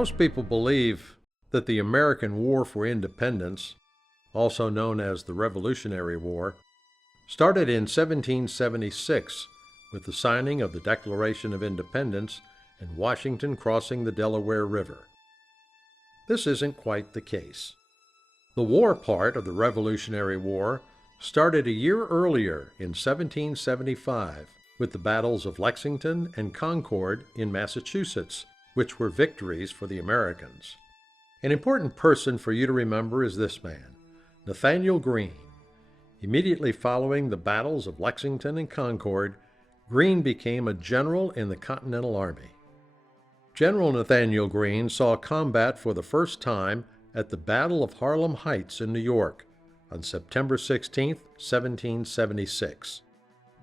Most people believe that the American War for Independence, also known as the Revolutionary War, started in 1776 with the signing of the Declaration of Independence and Washington crossing the Delaware River. This isn't quite the case. The war part of the Revolutionary War started a year earlier in 1775 with the battles of Lexington and Concord in Massachusetts, which were victories for the Americans. An important person for you to remember is this man, Nathaniel Greene. Immediately following the battles of Lexington and Concord, Greene became a general in the Continental Army. General Nathaniel Greene saw combat for the first time at the Battle of Harlem Heights in New York on September 16, 1776.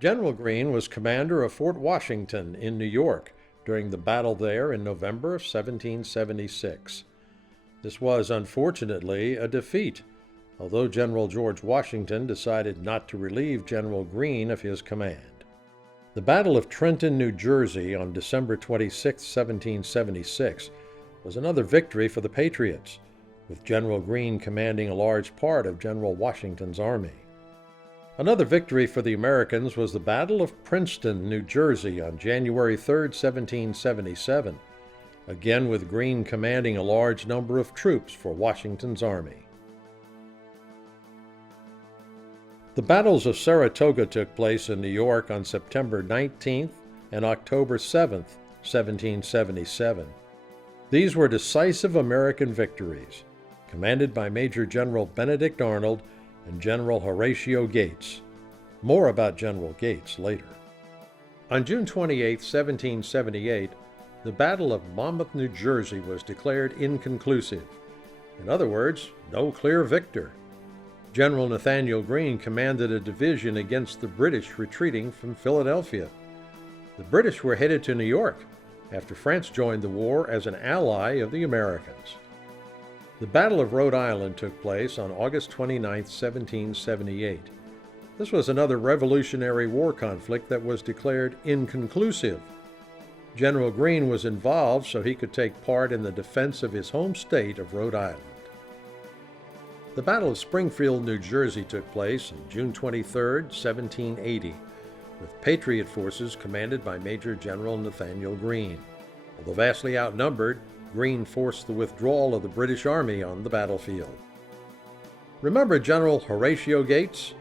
General Greene was commander of Fort Washington in New York during the battle there in November of 1776. This was, unfortunately, a defeat, although General George Washington decided not to relieve General Greene of his command. The Battle of Trenton, New Jersey on December 26, 1776 was another victory for the Patriots, with General Greene commanding a large part of General Washington's army. Another victory for the Americans was the Battle of Princeton, New Jersey on January 3, 1777, again with Greene commanding a large number of troops for Washington's army. The battles of Saratoga took place in New York on September 19th and October 7th, 1777. These were decisive American victories, commanded by Major General Benedict Arnold and General Horatio Gates. More about General Gates later. On June 28, 1778, the Battle of Monmouth, New Jersey was declared inconclusive. In other words, no clear victor. General Nathaniel Greene commanded a division against the British retreating from Philadelphia. The British were headed to New York after France joined the war as an ally of the Americans. The Battle of Rhode Island took place on August 29, 1778. This was another Revolutionary War conflict that was declared inconclusive. General Greene was involved so he could take part in the defense of his home state of Rhode Island. The Battle of Springfield, New Jersey took place on June 23, 1780, with Patriot forces commanded by Major General Nathaniel Greene. Although vastly outnumbered, Greene forced the withdrawal of the British Army on the battlefield. Remember General Horatio Gates?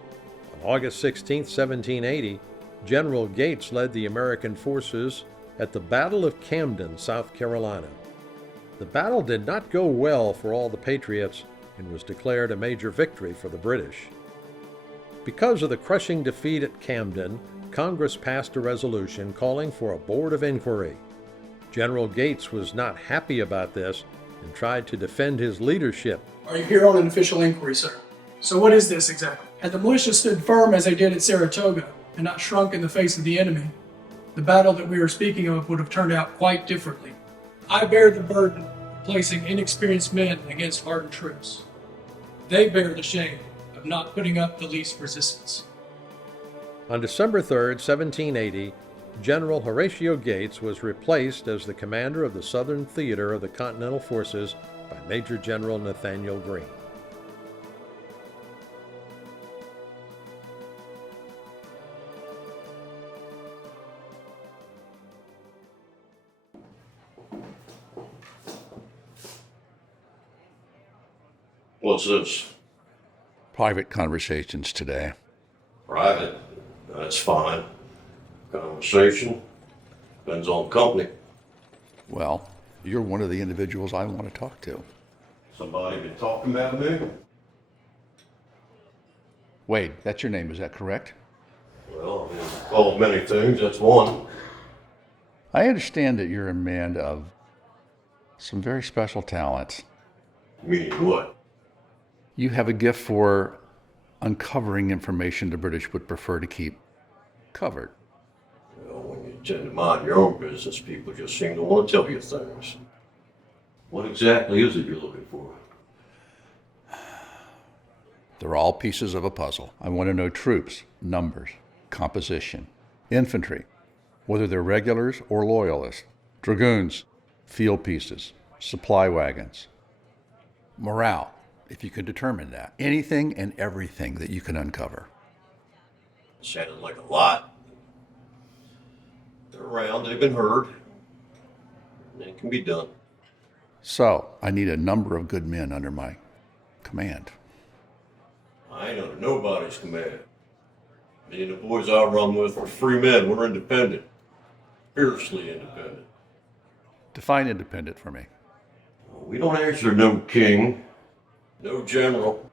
On August 16, 1780, General Gates led the American forces at the Battle of Camden, South Carolina. The battle did not go well for all the Patriots and was declared a major victory for the British. Because of the crushing defeat at Camden, Congress passed a resolution calling for a board of inquiry. General Gates was not happy about this and tried to defend his leadership. Are you here on an official inquiry, sir? So what is this exactly? Had the militia stood firm as they did at Saratoga and not shrunk in the face of the enemy, the battle that we are speaking of would have turned out quite differently. I bear the burden of placing inexperienced men against hardened troops. They bear the shame of not putting up the least resistance. On December 3, 1780, General Horatio Gates was replaced as the commander of the Southern Theater of the Continental Forces by Major General Nathaniel Greene. What's this? Private conversations today. Private? That's fine. Conversation? Depends on company. Well, you're one of the individuals I want to talk to. Somebody been talking about me? Wade, that's your name, is that correct? Well, I've been called many things, that's one. I understand that you're a man of some very special talents. Meaning what? You have a gift for uncovering information the British would prefer to keep covered. Well, when you tend to mind your own business, people just seem to want to tell you things. What exactly is it you're looking for? They're all pieces of a puzzle. I want to know troops, numbers, composition, infantry, whether they're regulars or loyalists, dragoons, field pieces, supply wagons, morale, if you can determine that. Anything and everything that you can uncover. Sounded like a lot. They're around, they've been heard. It can be done. So, I need a number of good men under my command. I ain't under nobody's command. Me and the boys I run with are free men. We're independent. Fiercely independent. Define independent for me. We don't answer no king, no general,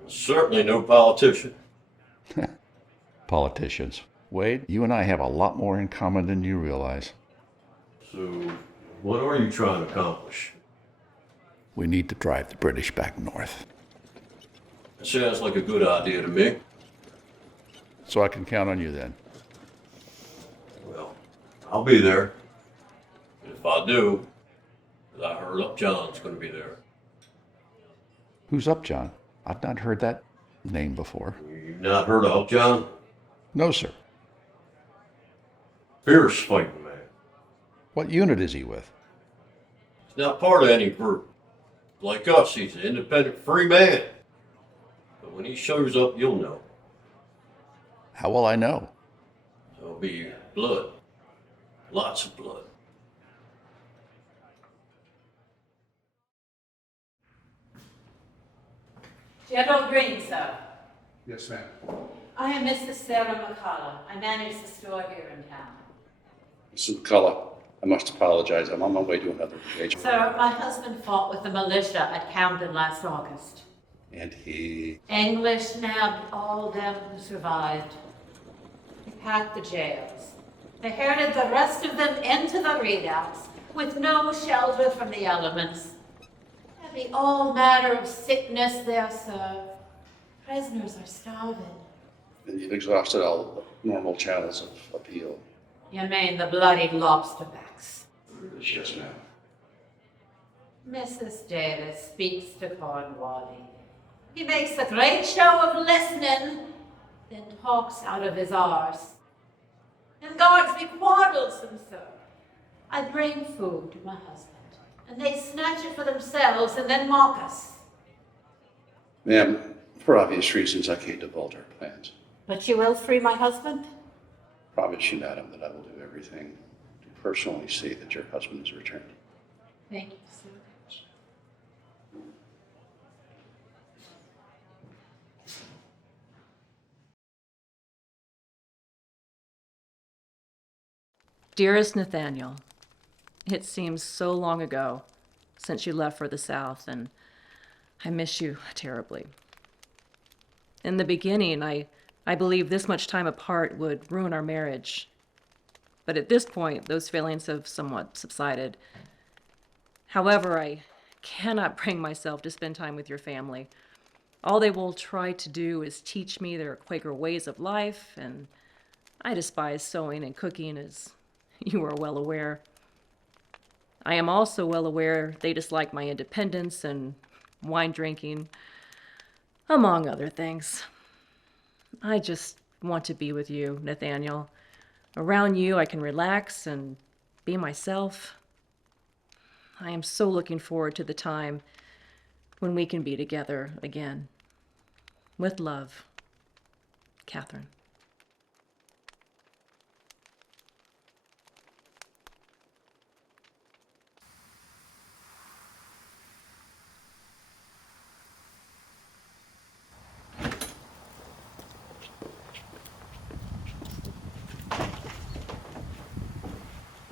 and certainly no politician. Politicians. Wade, you and I have a lot more in common than you realize. So, what are you trying to accomplish? We need to drive the British back north. That sounds like a good idea to me. So I can count on you then. Well, I'll be there. And if I do, 'cause I heard Upjohn's going to be there. Who's Upjohn? I've not heard that name before. You've not heard of Upjohn? No, sir. Fierce fighting man. What unit is he with? He's not part of any group. Like us, he's an independent free man. But when he shows up, you'll know. How will I know? There'll be blood. Lots of blood. General Greene, sir. Yes, ma'am. I am Mrs. Sarah McCullough. I manage the store here in town. Mrs. McCullough, I must apologize. I'm on my way to another engagement. Sir, my husband fought with the militia at Camden last August. And he... English nabbed all them who survived. They packed the jails. They herded the rest of them into the redoubts with no shelter from the elements. There be all manner of sickness there, sir. Prisoners are starving. And you've exhausted all the normal channels of appeal. You mean the bloody lobster backs? Yes, ma'am. Mrs. Davis speaks to Cornwallis. He makes a great show of listening, then talks out of his arse. And guards be quarrelsome, sir. I bring food to my husband, and they snatch it for themselves and then mock us. Ma'am, for obvious reasons, I can't divulge our plans. But you will free my husband? Promise you, madam, that I will do everything to personally see that your husband is returned. Thank you, sir. Dearest Nathaniel, it seems so long ago since you left for the South, and I miss you terribly. In the beginning, I believed this much time apart would ruin our marriage. But at this point, those feelings have somewhat subsided. However, I cannot bring myself to spend time with your family. All they will try to do is teach me their Quaker ways of life, and I despise sewing and cooking, as you are well aware. I am also well aware they dislike my independence and wine drinking, among other things. I just want to be with you, Nathaniel. Around you, I can relax and be myself. I am so looking forward to the time when we can be together again. With love, Catherine.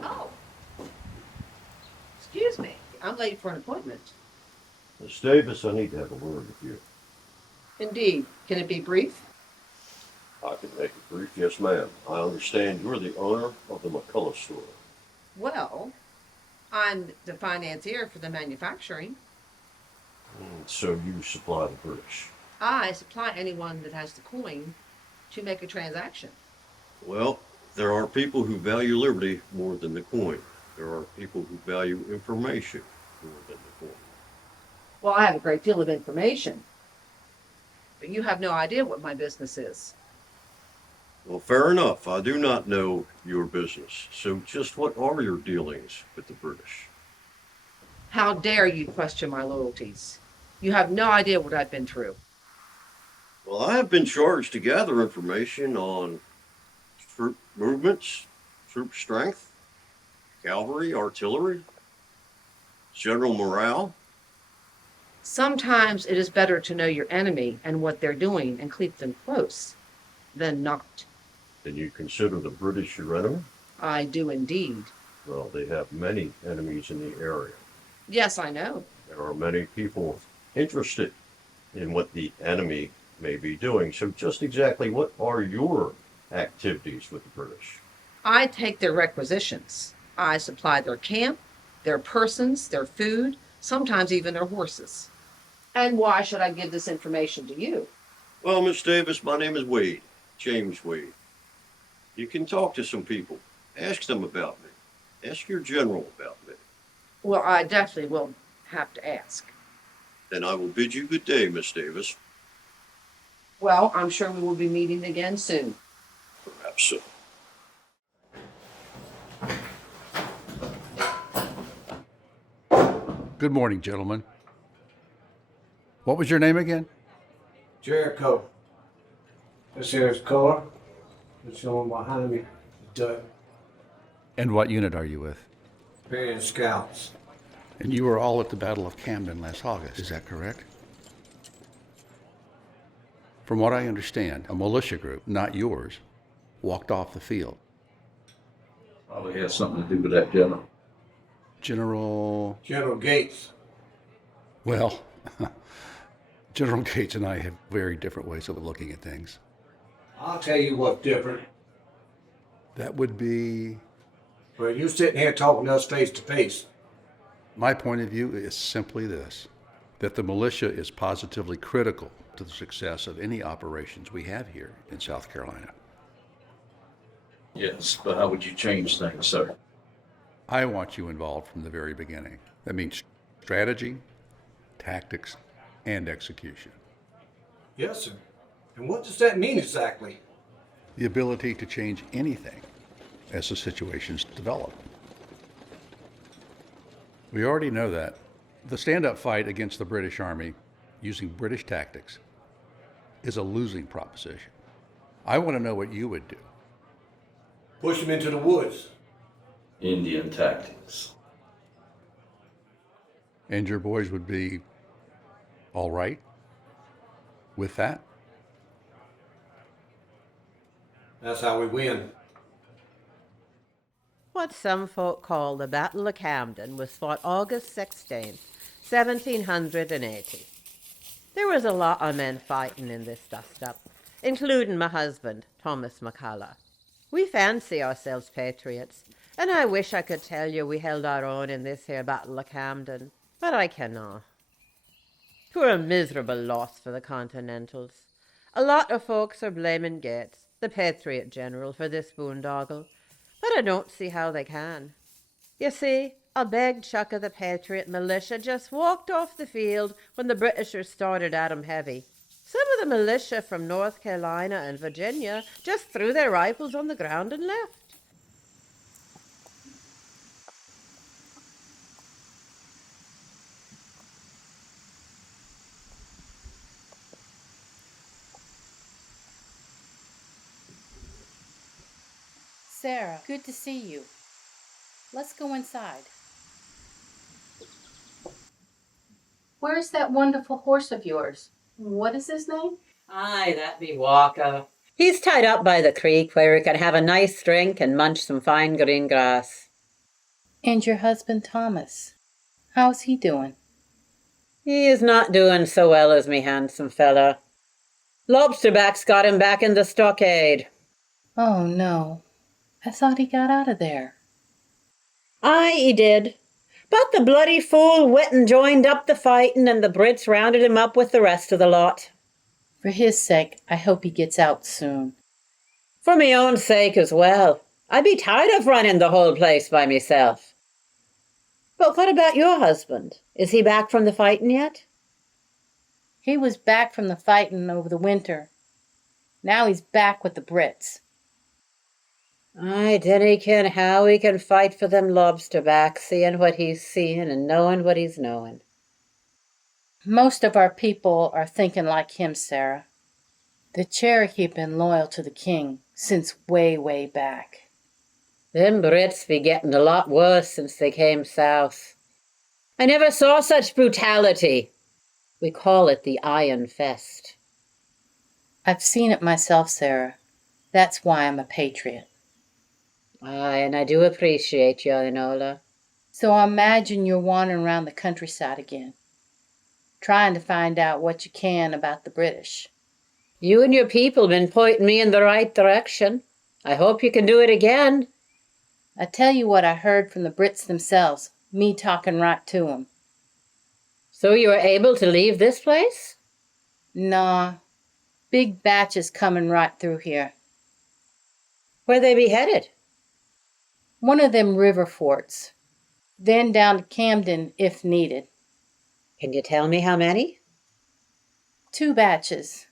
Oh, excuse me. I'm late for an appointment. Miss Davis, I need to have a word with you. Indeed. Can it be brief? I can make it brief, yes, ma'am. I understand you're the owner of the McCullough store. Well, I'm the financier for the manufacturing. So you supply the British. I supply anyone that has the coin to make a transaction. Well, there are people who value liberty more than the coin. There are people who value information more than the coin. Well, I have a great deal of information, but you have no idea what my business is. Well, fair enough. I do not know your business. So just what are your dealings with the British? How dare you question my loyalties? You have no idea what I've been through. Well, I have been charged to gather information on troop movements, troop strength, cavalry, artillery, general morale. Sometimes it is better to know your enemy and what they're doing and keep them close than not. Then you consider the British your enemy? I do indeed. Well, they have many enemies in the area. Yes, I know. There are many people interested in what the enemy may be doing. So just exactly what are your activities with the British? I take their requisitions. I supply their camp, their persons, their food, sometimes even their horses. And why should I give this information to you? Well, Miss Davis, my name is Wade, James Wade. You can talk to some people. Ask them about me. Ask your general about me. Well, I definitely will have to ask. Then I will bid you good day, Miss Davis. Well, I'm sure we will be meeting again soon. Perhaps so. Good morning, gentlemen. What was your name again? Jericho. This here is color. This one behind me, Doug. And what unit are you with? Band Scouts. And you were all at the Battle of Camden last August, is that correct? From what I understand, a militia group, not yours, walked off the field. Probably has something to do with that general. General Gates. Well, General Gates and I have very different ways of looking at things. I'll tell you what's different. That would be... Well, you sitting here talking to us face to face. My point of view is simply this, that the militia is positively critical to the success of any operations we have here in South Carolina. Yes, but how would you change things, sir? I want you involved from the very beginning. That means strategy, tactics, and execution. Yes, sir. And what does that mean exactly? The ability to change anything as the situations develop. We already know that. The stand-up fight against the British Army using British tactics is a losing proposition. I want to know what you would do. Push them into the woods. Indian tactics. And your boys would be all right with that? That's how we win. What some folk call the Battle of Camden was fought August 16th, 1780. There was a lot of men fighting in this dust-up, including my husband, Thomas McCullough. We fancy ourselves patriots, and I wish I could tell you we held our own in this here Battle of Camden, but I cannot. 'Twere a miserable loss for the Continentals. A lot of folks are blaming Gates, the Patriot General, for this boondoggle, but I don't see how they can. You see, a big chuck of the Patriot militia just walked off the field when the Britishers started at 'em heavy. Some of the militia from North Carolina and Virginia just threw their rifles on the ground and left. Sarah, good to see you. Let's go inside. Where's that wonderful horse of yours? What is his name? Aye, that be Walker. He's tied up by the creek where he can have a nice drink and munch some fine green grass. And your husband Thomas, how's he doing? He is not doing so well as me handsome fella. Lobsterback's got him back in the stockade. Oh no, I thought he got out of there. Aye, he did. But the bloody fool went and joined up the fighting, and the Brits rounded him up with the rest of the lot. For his sake, I hope he gets out soon. For me own sake as well. I be tired of running the whole place by myself. But what about your husband? Is he back from the fighting yet? He was back from the fighting over the winter. Now he's back with the Brits. I dinna ken how he can fight for them lobsterback, seeing what he's seeing and knowing what he's knowing. Most of our people are thinking like him, Sarah. The Cherokee been loyal to the king since way, way back. Them Brits be getting a lot worse since they came south. I never saw such brutality. We call it the Iron Fest. I've seen it myself, Sarah. That's why I'm a patriot. Aye, and I do appreciate you, Enola. So I imagine you're wandering around the countryside again, trying to find out what you can about the British. You and your people been pointing me in the right direction. I hope you can do it again. I tell you what I heard from the Brits themselves, me talking right to them. So you were able to leave this place? Nah, big batches coming right through here. Where they be headed? One of them river forts, then down to Camden if needed. Can you tell me how many? 2 batches.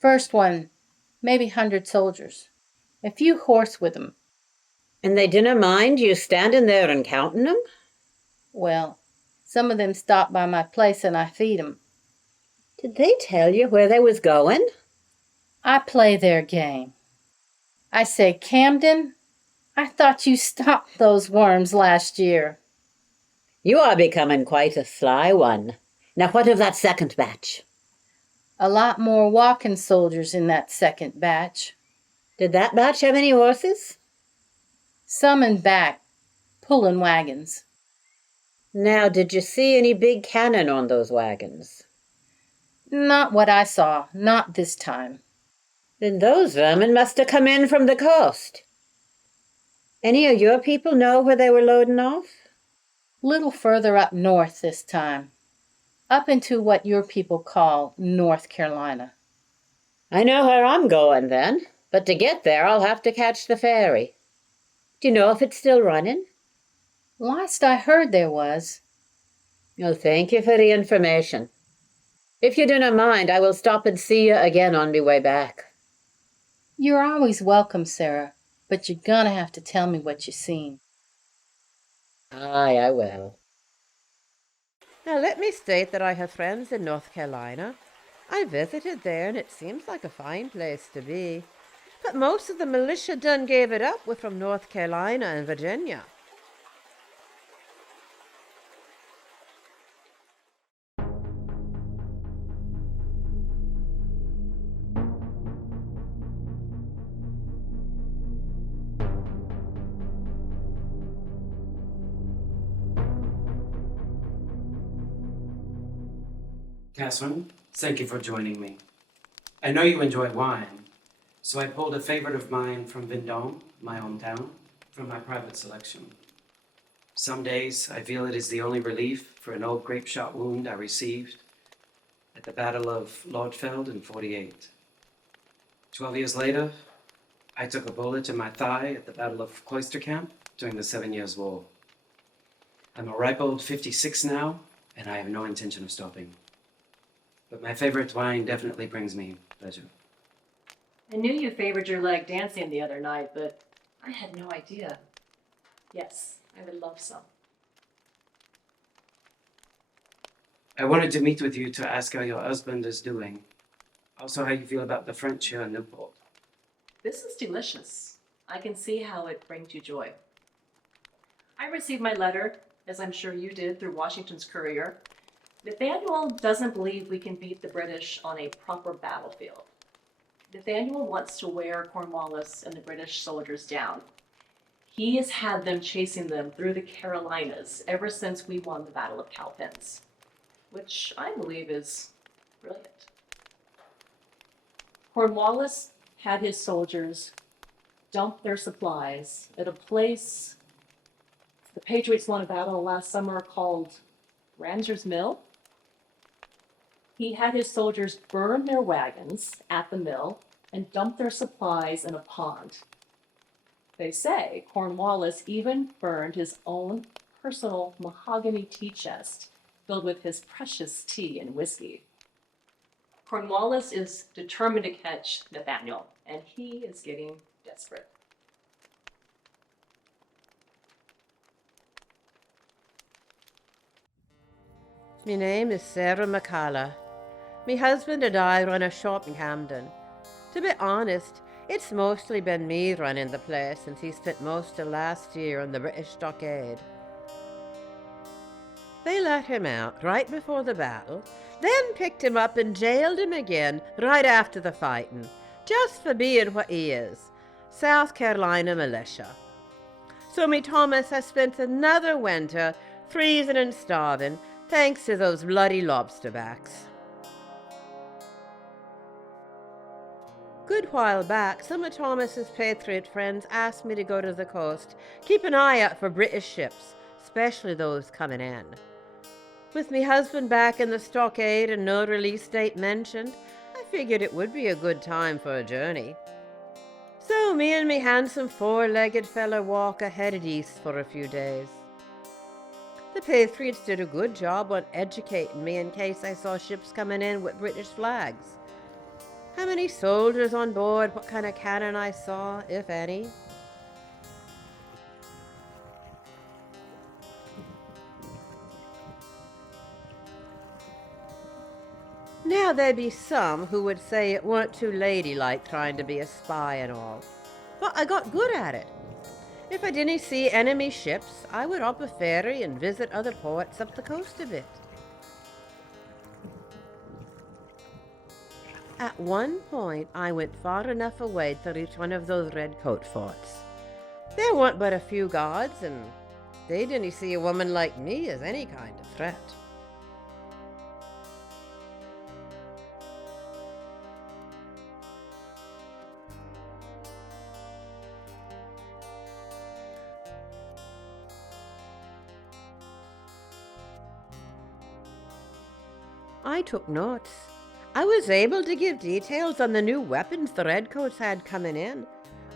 First one, maybe 100 soldiers. A few horse with them. And they didn't mind you standing there and counting them? Well, some of them stop by my place and I feed them. Did they tell you where they was going? I play their game. I say, Camden, I thought you stopped those worms last year. You are becoming quite a sly one. Now what of that second batch? A lot more walking soldiers in that second batch. Did that batch have any horses? Some in back, pulling wagons. Now, did you see any big cannon on those wagons? Not what I saw, not this time. Then those vermin must have come in from the coast. Any of your people know where they were loading off? Little further up north this time. Up into what your people call North Carolina. I know where I'm going then, but to get there I'll have to catch the ferry. Do you know if it's still running? Last I heard there was. Oh, thank you for the information. If you do not mind, I will stop and see you again on my way back. You're always welcome, Sarah, but you're gonna have to tell me what you seen. Aye, I will. Now let me state that I have friends in North Carolina. I visited there and it seems like a fine place to be. But most of the militia done gave it up were from North Carolina and Virginia. Catherine, thank you for joining me. I know you enjoy wine, so I pulled a favorite of mine from Vendôme, my hometown, from my private selection. Some days I feel it is the only relief for an old grape shot wound I received at the Battle of Lodfeld in '48. 12 years later, I took a bullet in my thigh at the Battle of Cloister Camp during the 7 Years' War. I'm a ripe old 56 now, and I have no intention of stopping. But my favorite wine definitely brings me pleasure. I knew you favored your leg dancing the other night, but I had no idea. Yes, I would love some. I wanted to meet with you to ask how your husband is doing. Also, how you feel about the French here in Newport. This is delicious. I can see how it brings you joy. I received my letter, as I'm sure you did, through Washington's courier. Nathaniel doesn't believe we can beat the British on a proper battlefield. Nathaniel wants to wear Cornwallis and the British soldiers down. He has had them chasing them through the Carolinas ever since we won the Battle of Cowpens, which I believe is brilliant. Cornwallis had his soldiers dump their supplies at a place the Patriots won a battle last summer called Ramser's Mill. He had his soldiers burn their wagons at the mill and dump their supplies in a pond. They say Cornwallis even burned his own personal mahogany tea chest filled with his precious tea and whiskey. Cornwallis is determined to catch Nathaniel, and he is getting desperate. My name is Sarah McCullough. Me husband and I run a shop in Camden. To be honest, it's mostly been me running the place since he spent most of last year on the British stockade. They let him out right before the battle, then picked him up and jailed him again right after the fighting, just for being what he is, South Carolina militia. So me Thomas has spent another winter freezing and starving, thanks to those bloody lobster backs. Good while back, some of Thomas's Patriot friends asked me to go to the coast, keep an eye out for British ships, especially those coming in. With me husband back in the stockade and no release date mentioned, I figured it would be a good time for a journey. So me and me handsome four-legged fella headed east for a few days. The Patriots did a good job on educating me in case I saw ships coming in with British flags. How many soldiers on board, what kind of cannon I saw, if any. Now there be some who would say it weren't too ladylike trying to be a spy and all, but I got good at it. If I didn't see enemy ships, I would hop a ferry and visit other ports up the coast a bit. At one point, I went far enough away to reach one of those redcoat forts. There weren't but a few guards, and they didn't see a woman like me as any kind of threat. I took notes. I was able to give details on the new weapons the Redcoats had coming in.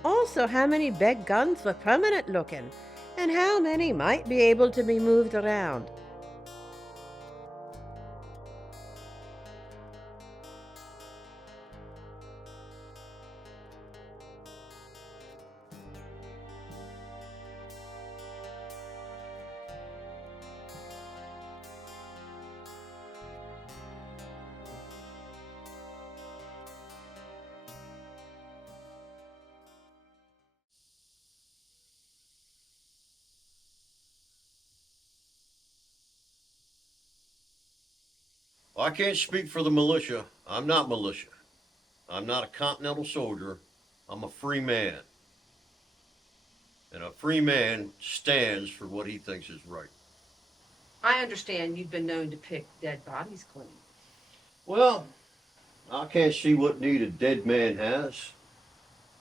Also how many big guns were permanent looking, and how many might be able to be moved around. I can't speak for the militia. I'm not militia. I'm not a Continental soldier. I'm a free man. And a free man stands for what he thinks is right. I understand you've been known to pick dead bodies clean. Well, I can't see what need a dead man has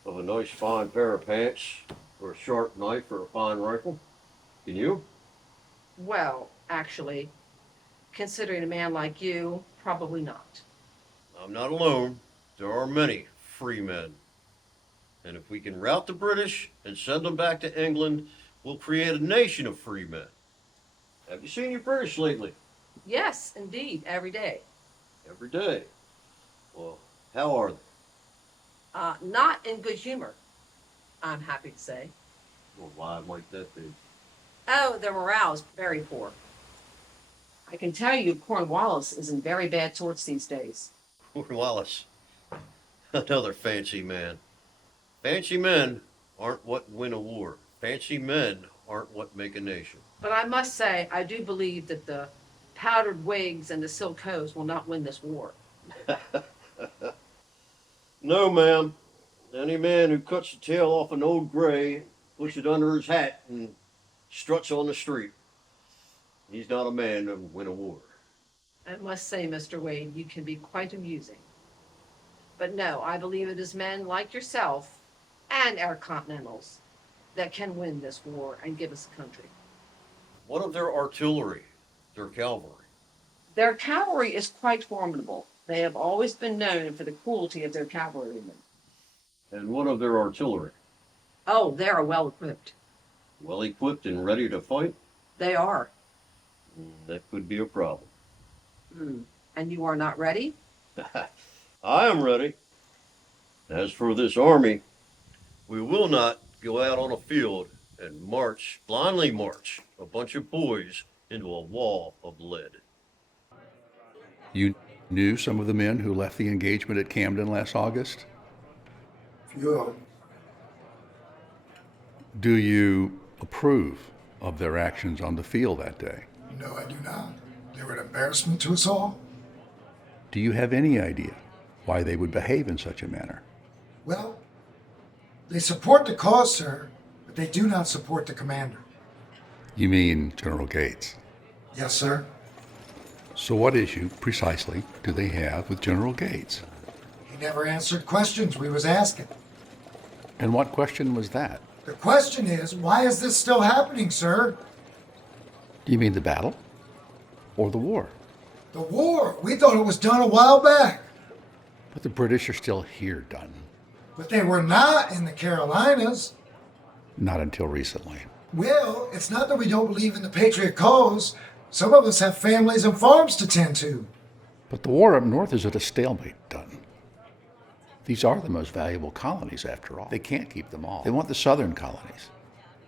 of a nice fine pair of pants or a sharp knife or a fine rifle. Can you? Well, actually, considering a man like you, probably not. I'm not alone. There are many free men. And if we can rout the British and send them back to England, we'll create a nation of free men. Have you seen your British lately? Yes, indeed, every day. Every day. Well, how are they? Not in good humor, I'm happy to say. Well, why might that be? Oh, their morale's very poor. I can tell you Cornwallis is in very bad sorts these days. Wallace. Another fancy man. Fancy men aren't what win a war. Fancy men aren't what make a nation. But I must say, I do believe that the powdered wigs and the silk hose will not win this war. No, ma'am. Any man who cuts the tail off an old gray, puts it under his hat, and struts on the street, he's not a man to win a war. I must say, Mr. Wade, you can be quite amusing. But no, I believe it is men like yourself and our Continentals that can win this war and give us a country. What of their artillery, their cavalry? Their cavalry is quite formidable. They have always been known for the cruelty of their cavalrymen. And what of their artillery? Oh, they are well equipped. Well equipped and ready to fight? They are. That could be a problem. And you are not ready? I am ready. As for this army, we will not go out on a field and blindly march a bunch of boys into a wall of lead. You knew some of the men who left the engagement at Camden last August? Few of them. Do you approve of their actions on the field that day? No, I do not. They were an embarrassment to us all. Do you have any idea why they would behave in such a manner? Well, they support the cause, sir, but they do not support the commander. You mean General Gates? Yes, sir. So what issue, precisely, do they have with General Gates? He never answered questions we was asking. And what question was that? The question is, why is this still happening, sir? Do you mean the battle? Or the war? The war. We thought it was done a while back. But the British are still here, Dunn. But they were not in the Carolinas. Not until recently. Well, it's not that we don't believe in the Patriot cause. Some of us have families and farms to tend to. But the war up north is at a stalemate, Dunn. These are the most valuable colonies, after all. They can't keep them all. They want the southern colonies.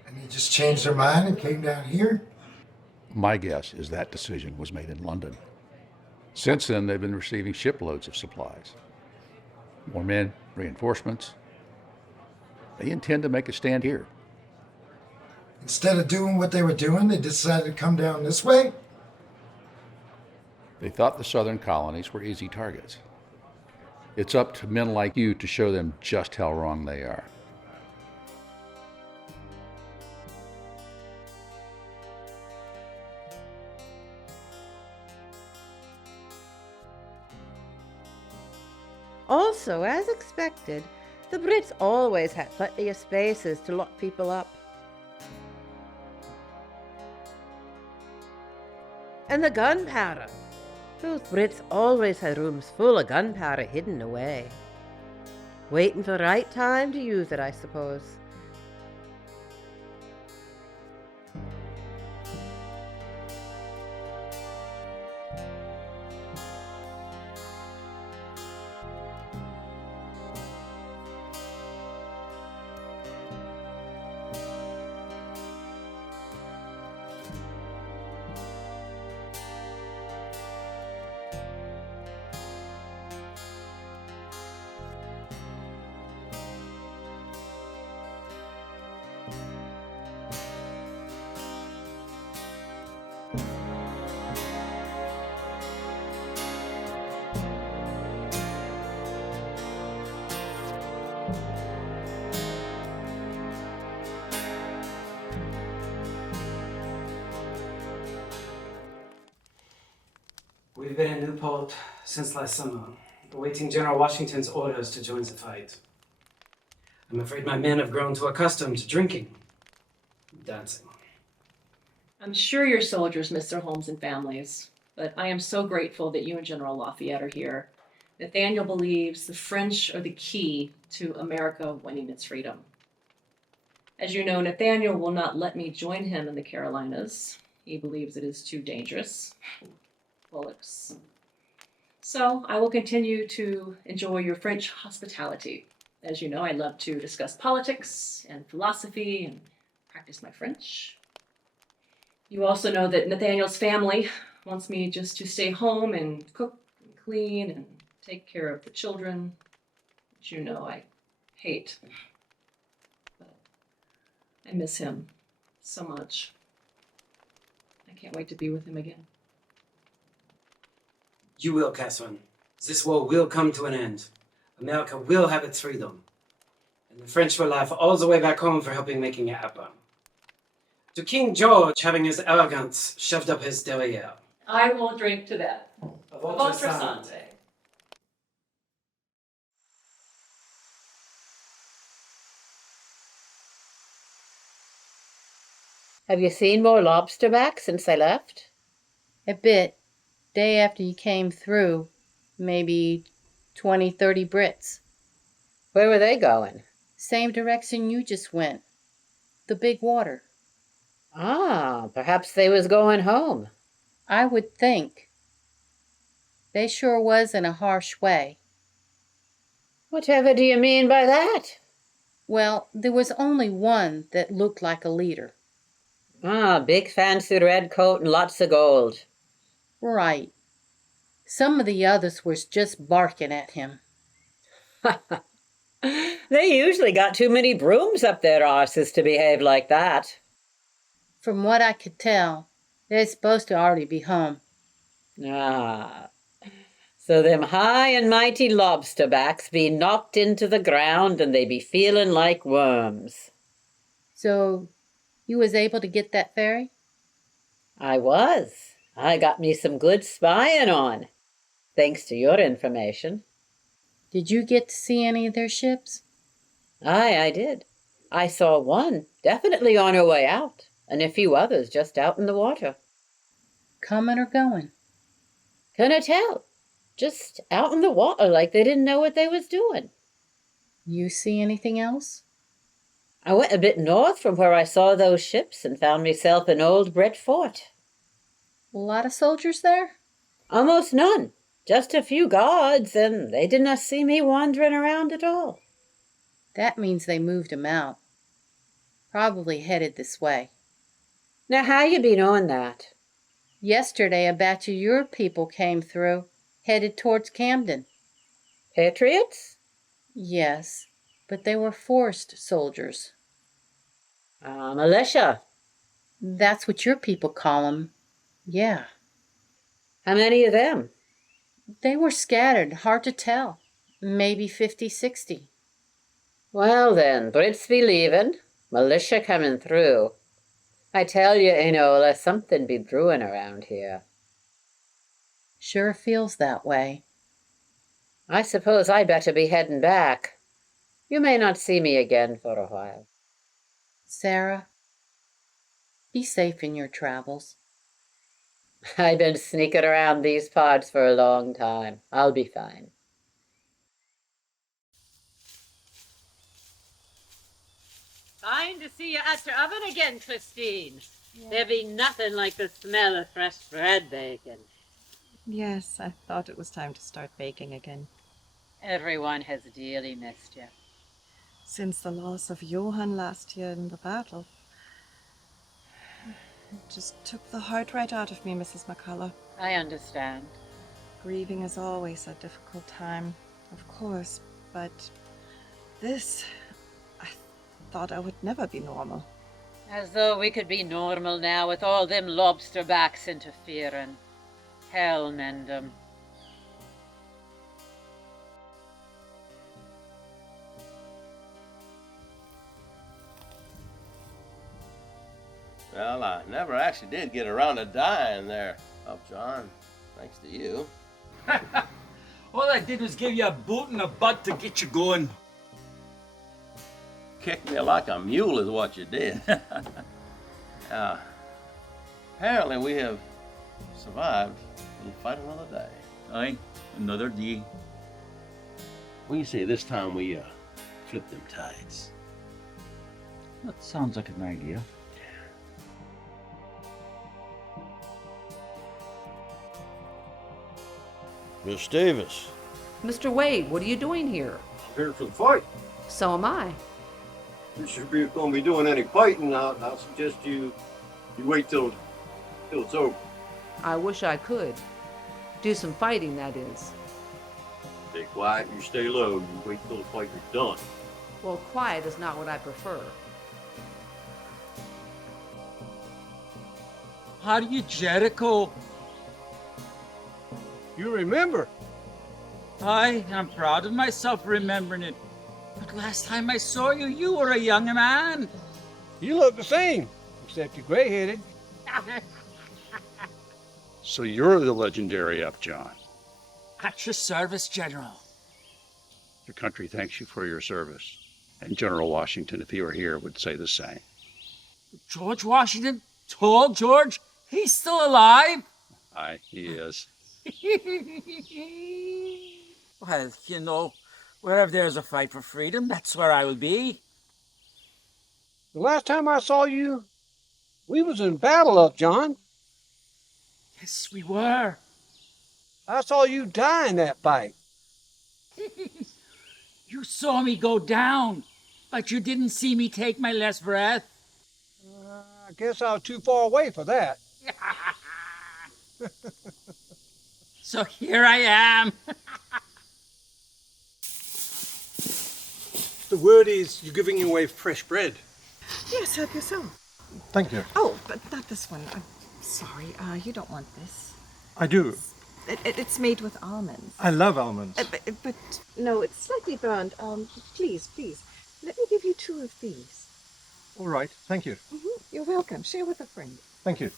And they just changed their mind and came down here? My guess is that decision was made in London. Since then, they've been receiving shiploads of supplies. More men, reinforcements. They intend to make a stand here. Instead of doing what they were doing, they decided to come down this way? They thought the southern colonies were easy targets. It's up to men like you to show them just how wrong they are. Also, as expected, the Brits always had plenty of spaces to lock people up. And the gunpowder. Those Brits always had rooms full of gunpowder hidden away. Waiting for the right time to use it, I suppose. We've been in Newport since last summer, awaiting General Washington's orders to join the fight. I'm afraid my men have grown too accustomed to drinking, dancing. I'm sure your soldiers miss their homes and families, but I am so grateful that you and General Lafayette are here. Nathaniel believes the French are the key to America winning its freedom. As you know, Nathaniel will not let me join him in the Carolinas. He believes it is too dangerous. Bullocks. So I will continue to enjoy your French hospitality. As you know, I love to discuss politics and philosophy and practice my French. You also know that Nathaniel's family wants me just to stay home and cook and clean and take care of the children, which you know I hate. But I miss him so much. I can't wait to be with him again. You will, Catherine. This war will come to an end. America will have its freedom. And the French will laugh all the way back home for helping making it happen. To King George having his arrogance shoved up his derriere. I will drink to that. A Votre santé. Have you seen more lobsterback since I left? A bit. Day after you came through, maybe 20, 30 Brits. Where were they going? Same direction you just went. The big water. Ah, perhaps they was going home. I would think. They sure was in a harsh way. Whatever do you mean by that? Well, there was only one that looked like a leader. Ah, big fancy red coat and lots of gold. Right. Some of the others was just barking at him. They usually got too many brooms up their arses to behave like that. From what I could tell, they're supposed to already be home. Ah, so them high and mighty lobsterbacks be knocked into the ground and they be feeling like worms. So, you was able to get that ferry? I was. I got me some good spying on, thanks to your information. Did you get to see any of their ships? Aye, I did. I saw one definitely on her way out, and a few others just out in the water. Coming or going? Couldn't tell. Just out in the water like they didn't know what they was doing. You see anything else? I went a bit north from where I saw those ships and found myself in old Brett Fort. A lot of soldiers there? Almost none. Just a few guards, and they did not see me wandering around at all. That means they moved him out. Probably headed this way. Now, how you be knowing that? Yesterday, a batch of your people came through, headed towards Camden. Patriots? Yes, but they were forced soldiers. Militia. That's what your people call them. Yeah. How many of them? They were scattered, hard to tell. Maybe 50, 60. Well then, Brits be leaving, militia coming through. I tell you, Enola, something be brewing around here. Sure feels that way. I suppose I better be heading back. You may not see me again for a while. Sarah, be safe in your travels. I've been sneaking around these parts for a long time. I'll be fine. Fine to see you at your oven again, Christine. Yeah. There be nothing like the smell of fresh bread baking. Yes, I thought it was time to start baking again. Everyone has dearly missed you. Since the loss of Johann last year in the battle. It just took the heart right out of me, Mrs. McCullough. I understand. Grieving is always a difficult time, of course, but this, I thought I would never be normal. As though we could be normal now with all them lobsterbacks interfering. Hell mend 'em. Well, I never actually did get around to dying there, John, thanks to you. All I did was give you a boot in the butt to get you going. Kicked me like a mule is what you did. Apparently we have survived. We'll fight another day. Aye, another day. Well, you see, this time we flip them tides. That sounds like an idea. Miss Davis. Mr. Wade, what are you doing here? I'm here for the fight. So am I. If you're going to be doing any fighting, I'll suggest you wait till it's over. I wish I could. Do some fighting, that is. Stay quiet and you stay low. You wait till the fight is done. Well, quiet is not what I prefer. Are you Jericho? You remember? I am proud of myself remembering it. But last time I saw you, you were a young man. You look the same, except you're gray-headed. So you're the legendary Upjohn. At your service, General. Your country thanks you for your service. And General Washington, if he were here, would say the same. George Washington? Tall George? He's still alive? Aye, he is. Well, you know, wherever there's a fight for freedom, that's where I will be. The last time I saw you, we was in battle, Upjohn. Yes, we were. I saw you die in that fight. You saw me go down, but you didn't see me take my last breath. I guess I was too far away for that. So here I am. The word is you're giving away fresh bread. Yes, help yourself. Thank you. Oh, but not this one. I'm sorry. You don't want this. I do. It's made with almonds. I love almonds. But no, it's slightly burned. Please, let me give you 2 of these. All right, thank you. You're welcome. Share with a friend. Thank you.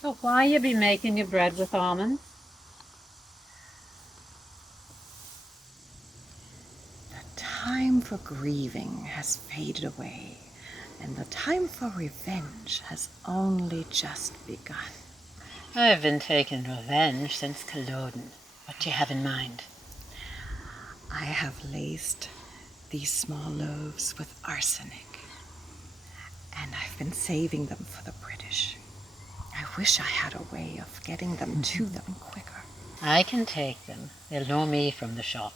So why you be making your bread with almonds? The time for grieving has faded away, and the time for revenge has only just begun. I've been taking revenge since Culloden. What do you have in mind? I have laced these small loaves with arsenic, and I've been saving them for the British. I wish I had a way of getting them to them quicker. I can take them. They'll know me from the shop.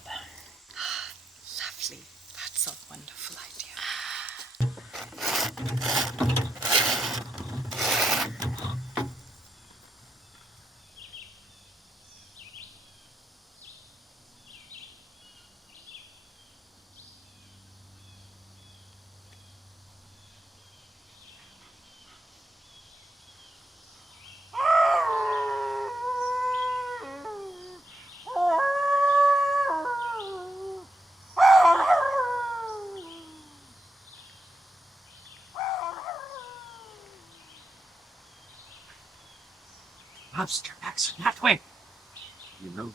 Lovely. That's a wonderful idea. Lobster accent that way. You know,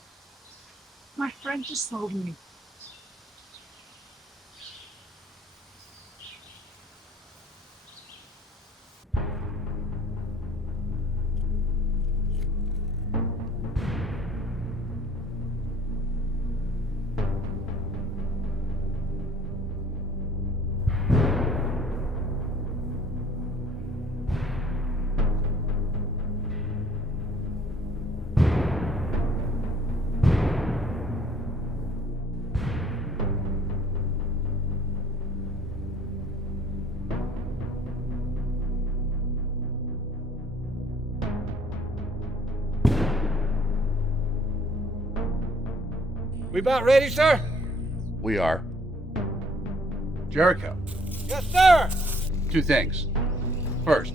My friend just told me. We about ready, sir? We are. Jericho, Yes, sir. 2 things. First,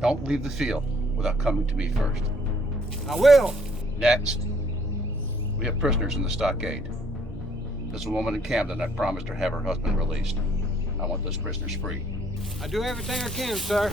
don't leave the field without coming to me first. I will. Next, we have prisoners in the stockade. There's a woman in Camden. I promised her have her husband released. I want those prisoners free. I do everything I can, sir.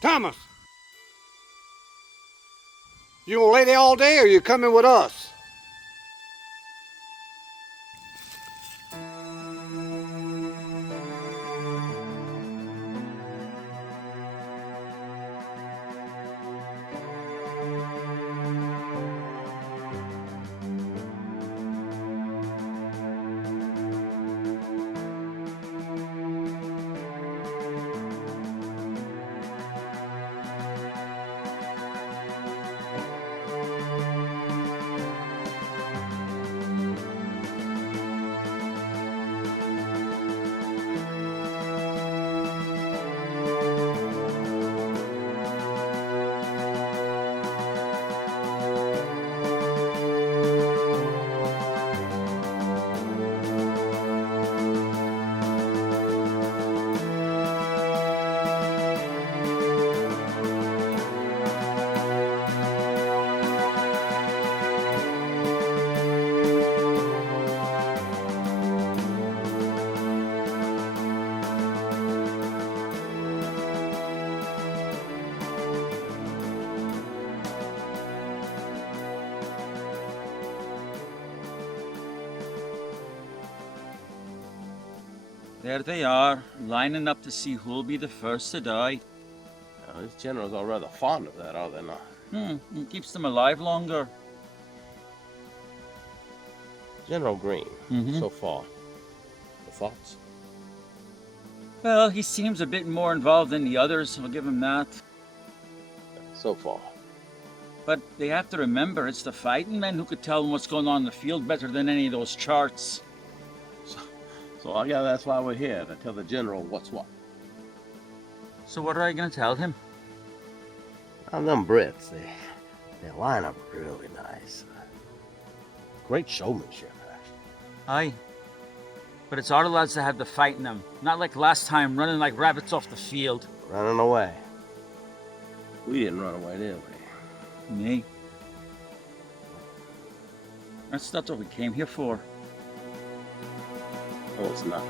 Thomas! You gonna lay there all day or you coming with us? There they are, lining up to see who'll be the first to die. Now, these generals are rather fond of that, are they not? It keeps them alive longer. General Green, so far. The thoughts? Well, he seems a bit more involved than the others, I'll give him that. So far. But they have to remember, it's the fighting men who could tell them what's going on in the field better than any of those charts. So I guess that's why we're here, to tell the general what's what. So what are you going to tell him? Now, them Brits, they line up really nice. Great showmanship, actually. Aye. But it's our lads that have the fight in them. Not like last time, running like rabbits off the field. Running away. We didn't run away, did we? Me. That's not what we came here for. Oh, it's not.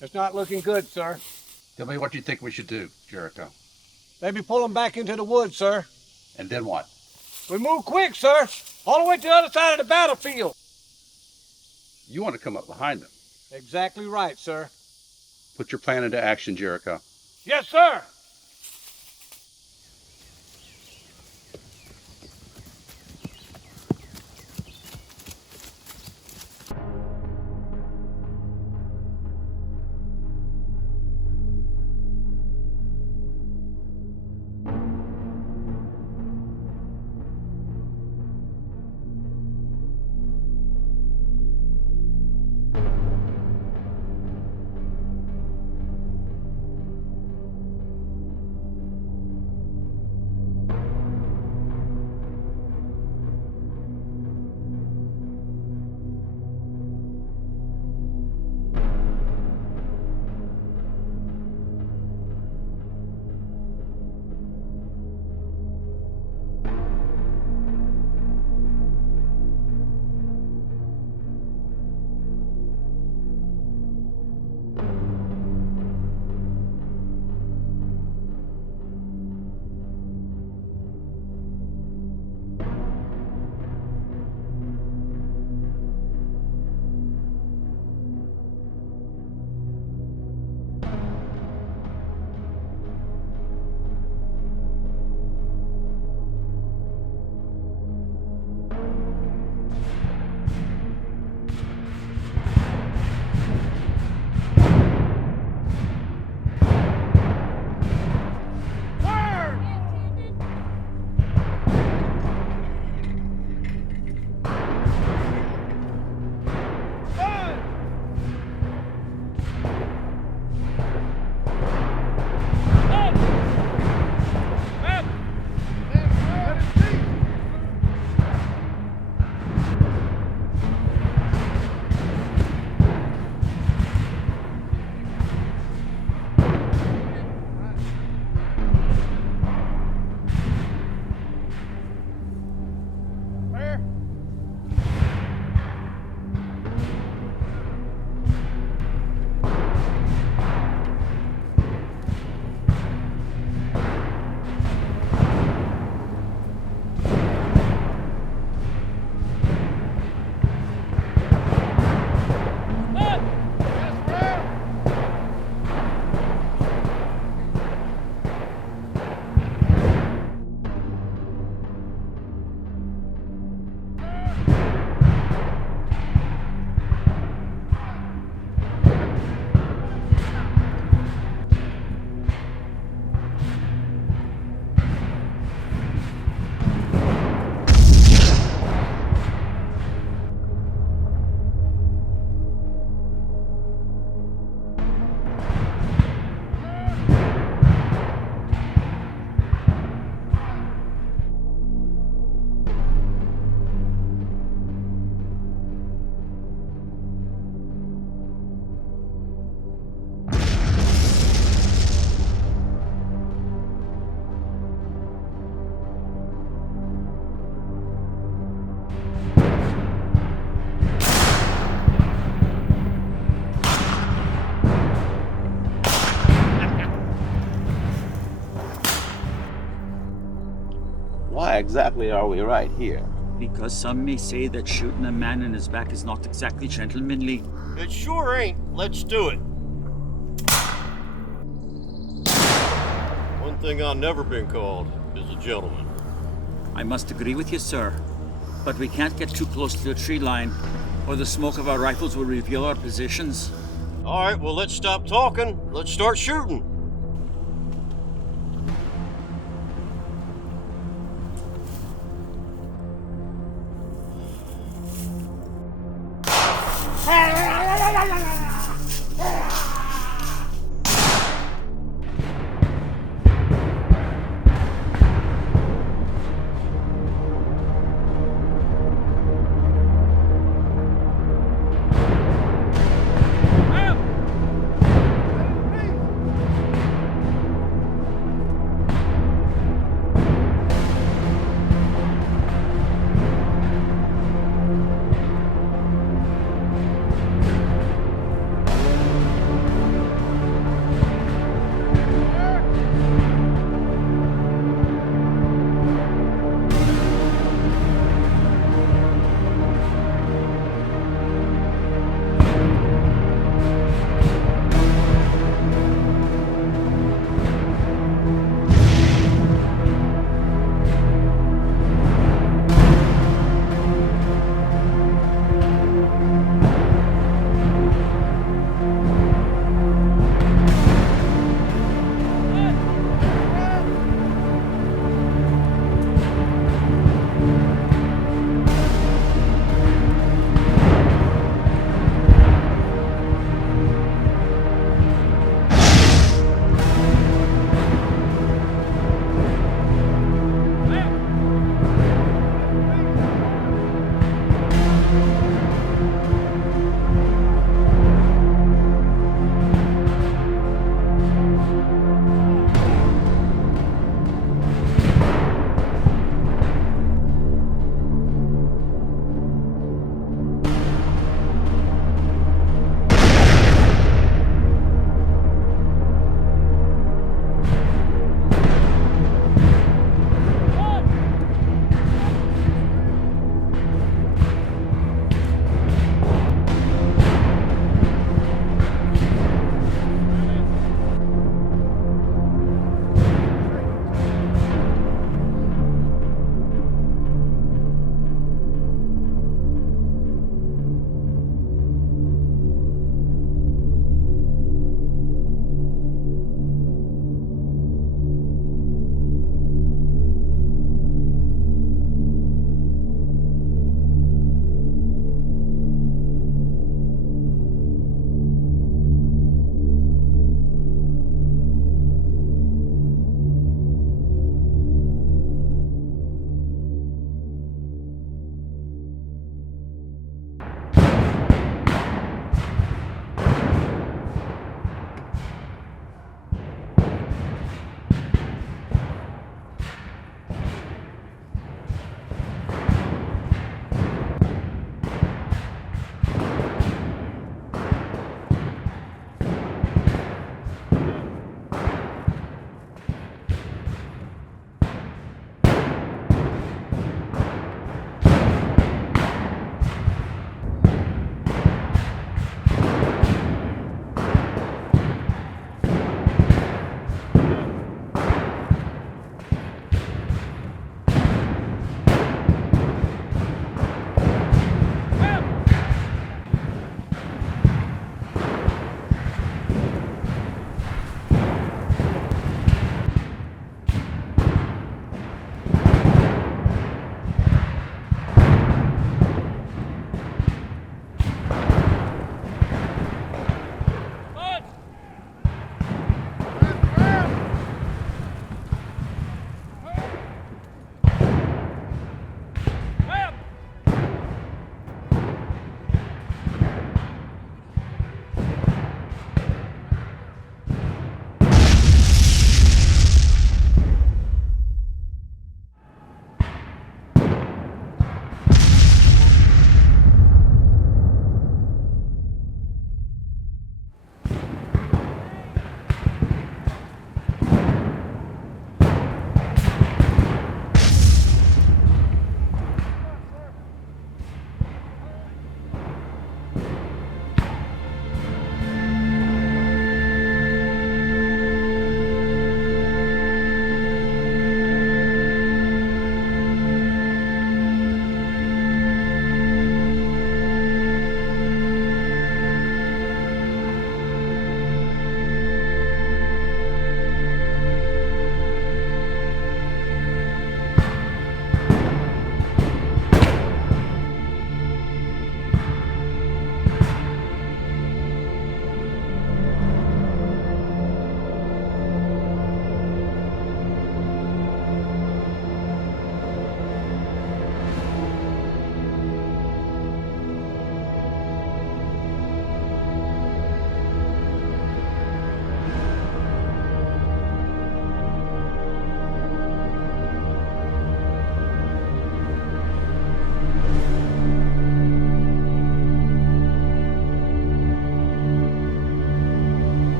It's not looking good, sir. Tell me what you think we should do, Jericho. Maybe pull them back into the woods, sir. And then what? We move quick, sir. All the way to the other side of the battlefield. You want to come up behind them. Exactly right, sir. Put your plan into action, Jericho. Yes, sir. exactly are we right here? Because some may say that shooting a man in his back is not exactly gentlemanly. It sure ain't. Let's do it. One thing I've never been called is a gentleman. I must agree with you, sir. But we can't get too close to the tree line, or the smoke of our rifles will reveal our positions. All right, well, let's stop talking. Let's start shooting.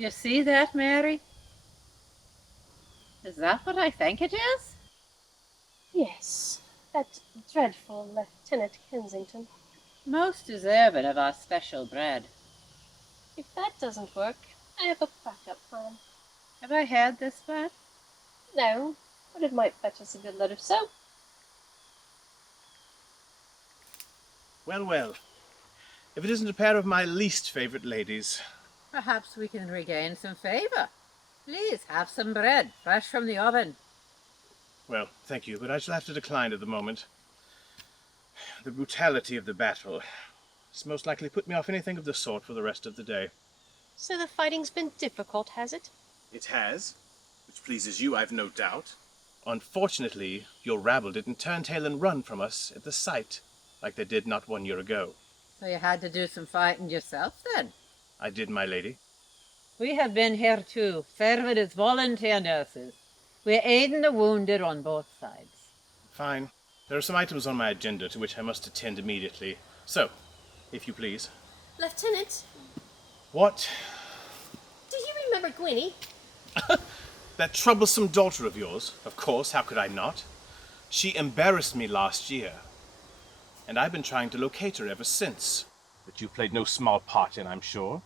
You see that, Mary? Is that what I think it is? Yes, that dreadful Lieutenant Kensington. Most deserving of our special bread. If that doesn't work, I have a backup plan. Have I had this bad? No, but it might fetch us a good load of soap. Well, well. If it isn't a pair of my least favourite ladies. Perhaps we can regain some favour. Please have some bread, fresh from the oven. Well, thank you, but I shall have to decline at the moment. The brutality of the battle has most likely put me off anything of the sort for the rest of the day. So the fighting's been difficult, has it? It has, which pleases you, I've no doubt. Unfortunately, your rabble didn't turn tail and run from us at the sight, like they did not 1 year ago. So you had to do some fighting yourself, then? I did, my lady. We have been here too, serving as volunteer nurses. We're aiding the wounded on both sides. Fine. There are some items on my agenda to which I must attend immediately. So, if you please. Lieutenant, What? do you remember Gwynnie? That troublesome daughter of yours, of course, how could I not? She embarrassed me last year, and I've been trying to locate her ever since. But you played no small part in, I'm sure.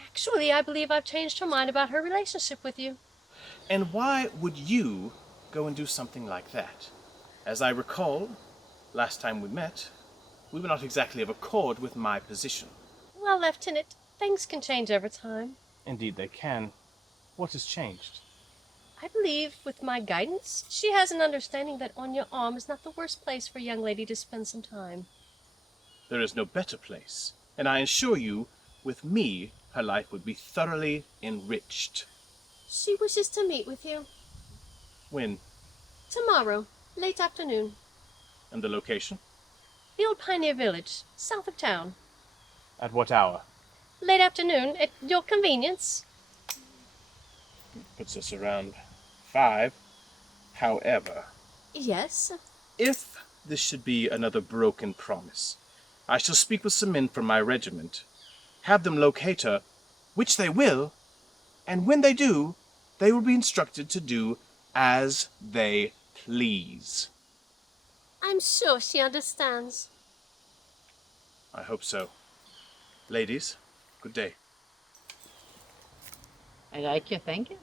Actually, I believe I've changed her mind about her relationship with you. And why would you go and do something like that? As I recall, last time we met, we were not exactly of accord with my position. Well, Lieutenant, things can change over time. Indeed they can. What has changed? I believe, with my guidance, she has an understanding that on your arm is not the worst place for a young lady to spend some time. There is no better place, and I assure you, with me, her life would be thoroughly enriched. She wishes to meet with you. When? Tomorrow, late afternoon. And the location? The old Pioneer Village, south of town. At what hour? Late afternoon, at your convenience. Puts us around 5. However, Yes. if this should be another broken promise, I shall speak with some men from my regiment, have them locate her, which they will, and when they do, they will be instructed to do as they please. I'm sure she understands. I hope so. Ladies, good day. I like your thinking.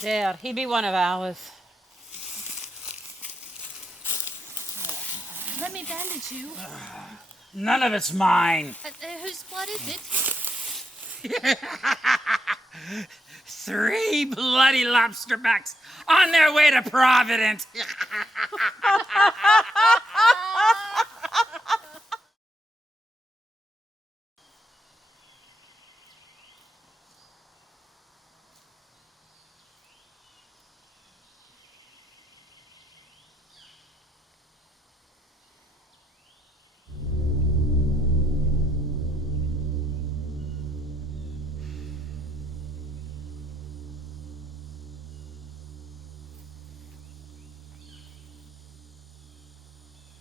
There, he be one of ours. Let me bandage you. None of it's mine. Whose blood is it? 3 bloody lobsterbacks on their way to Providence.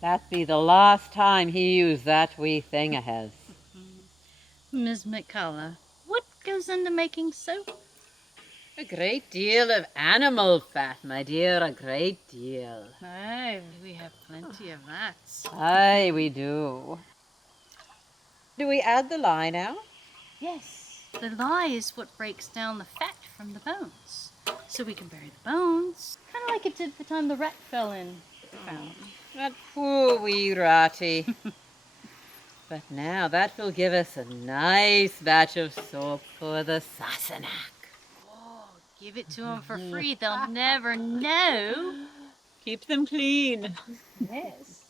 That be the last time he used that wee thing of his. Miss McCullough, what goes into making soap? A great deal of animal fat, my dear, a great deal. Aye, we have plenty of that. Aye, we do. Do we add the lye now? Yes, the lye is what breaks down the fat from the bones. So we can bury the bones, kind of like it did the time the rat fell in the fountain. That poor wee ratty. But now that will give us a nice batch of soap for the CiNENET. Oh, give it to them for free. They'll never know. Keep them clean. Yes.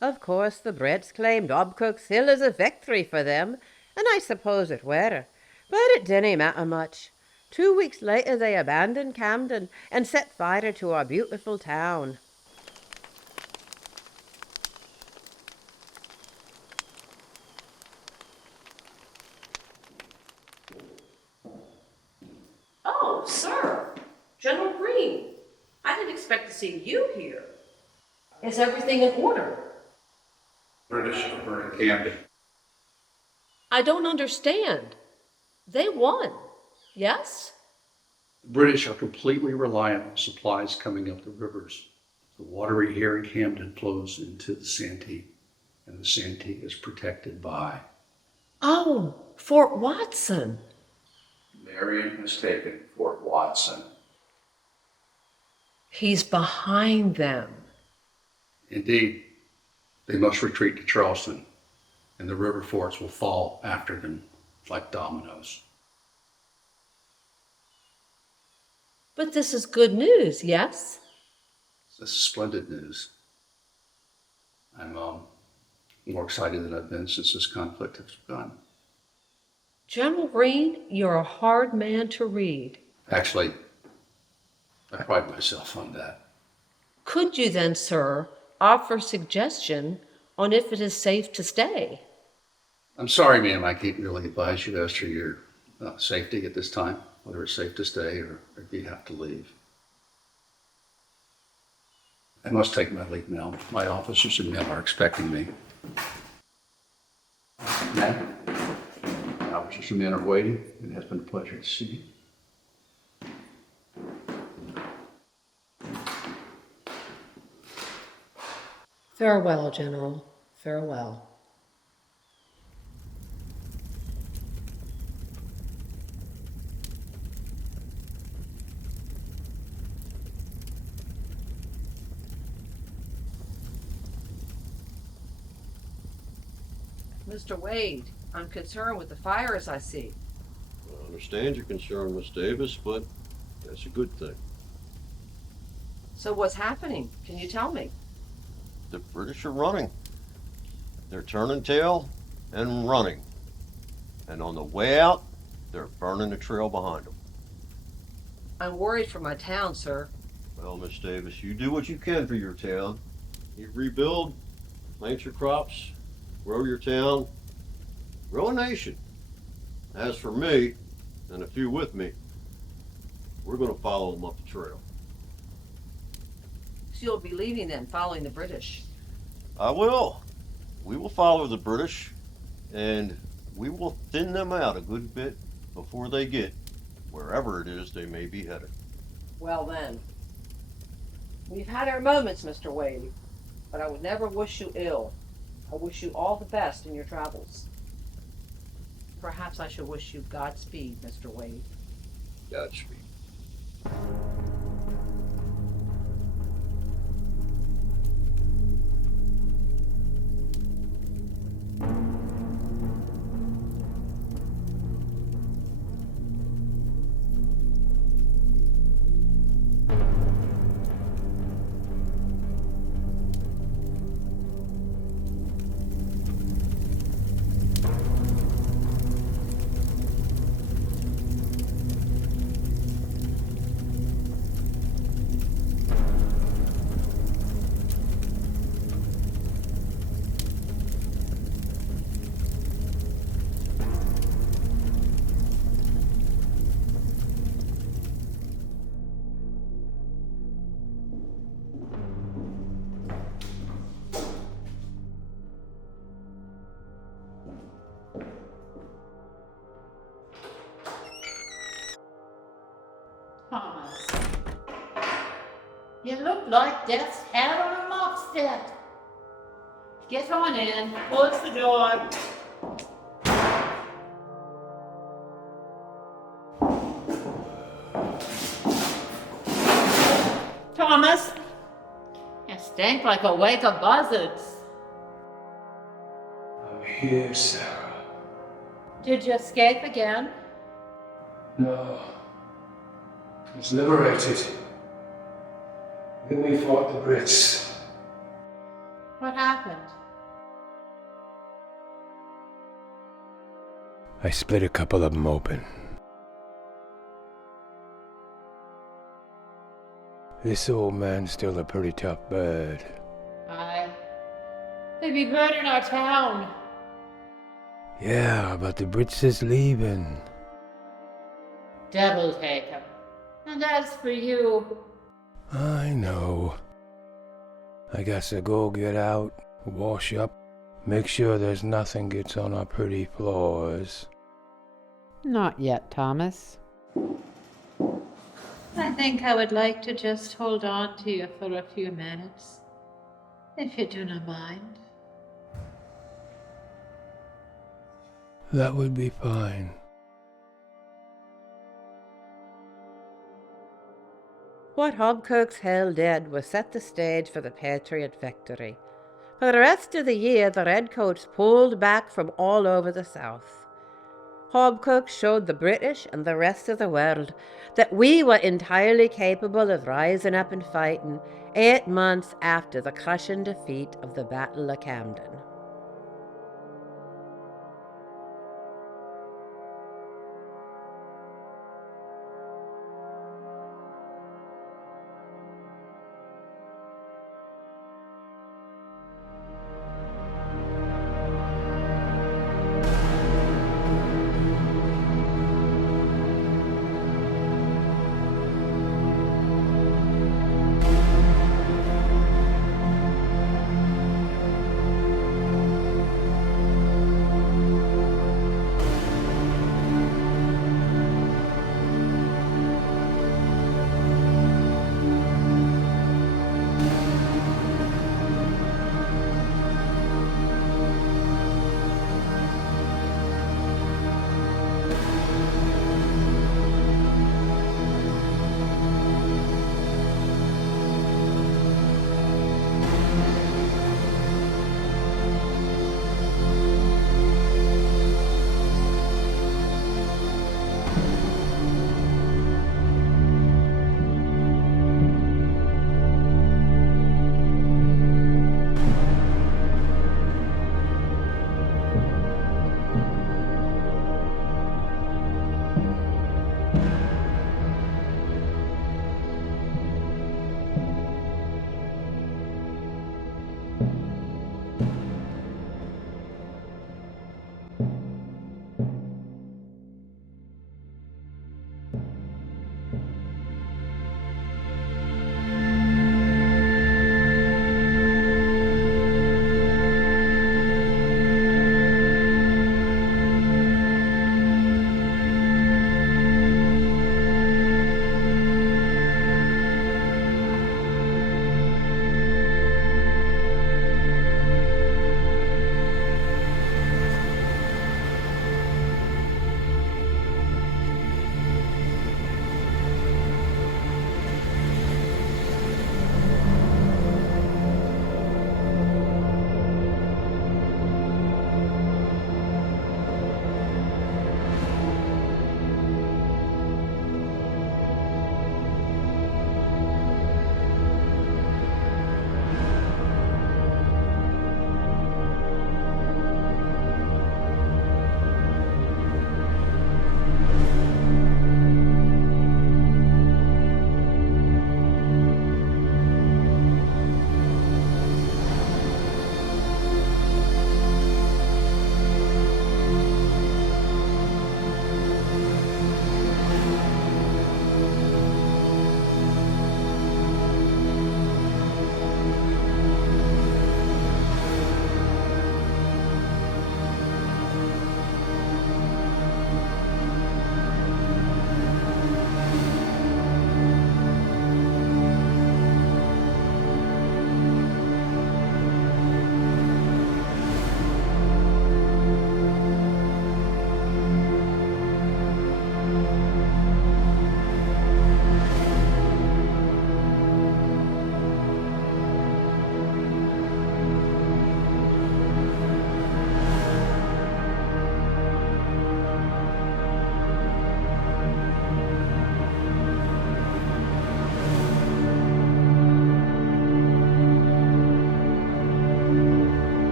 Of course, the Brents claimed Hobkirk's Hill as a victory for them, and I suppose it were. But it didn't matter much. 2 weeks later they abandoned Camden and set fire to our beautiful town. Oh, sir. General Green. I didn't expect to see you here. Is everything in order? British are burning Camden. I don't understand. They won. Yes? The British are completely reliant on supplies coming up the rivers. The water here in Camden flows into the Santee, and the Santee is protected by. Oh, Fort Watson. Marion has taken Fort Watson. He's behind them. Indeed, they must retreat to Charleston, and the river forts will fall after them like dominoes. But this is good news, yes? This is splendid news. I'm more excited than I've been since this conflict has begun. General Green, you're a hard man to read. Actually, I pride myself on that. Could you then, sir, offer suggestion on if it is safe to stay? I'm sorry, ma'am, I can't really advise you as to your safety at this time, whether it's safe to stay or if you have to leave. I must take my leave now. My officers and men are expecting me. Ma'am, my officers and men are waiting. It has been a pleasure to see you. Farewell, General. Farewell. Mr. Wade, I'm concerned with the fires I see. I understand your concern, Miss Davis, but that's a good thing. So what's happening? Can you tell me? The British are running. They're turning tail and running. And on the way out, they're burning the trail behind them. I'm worried for my town, sir. Well, Miss Davis, you do what you can for your town. You rebuild, plant your crops, grow your town, grow a nation. As for me, and a few with me, we're going to follow them up the trail. So you'll be leaving then, following the British. I will. We will follow the British, and we will thin them out a good bit before they get wherever it is they may be headed. Well then, we've had our moments, Mr. Wade, but I would never wish you ill. I wish you all the best in your travels. Perhaps I should wish you Godspeed, Mr. Wade. Godspeed. Thomas, you look like death's head on a mop set. Get on in. Close the door. Thomas, you stink like a wake of buzzards. I'm here, Sarah. Did you escape again? No. I was liberated. Then we fought the Brits. What happened? I split a couple of them open. This old man's still a pretty tough bird. Aye. They be burning our town. Yeah, but the Brits is leaving. Devil take 'em. And as for you, I know. I guess to go get out, wash up, make sure there's nothing gets on our pretty floors. Not yet, Thomas. I think I would like to just hold on to you for a few minutes, if you do not mind. That would be fine. What Hobkirk's Hill did was set the stage for the Patriot victory. For the rest of the year, the Redcoats pulled back from all over the South. Hobkirk showed the British and the rest of the world that we were entirely capable of rising up and fighting 8 months after the crushing defeat of the Battle of Camden.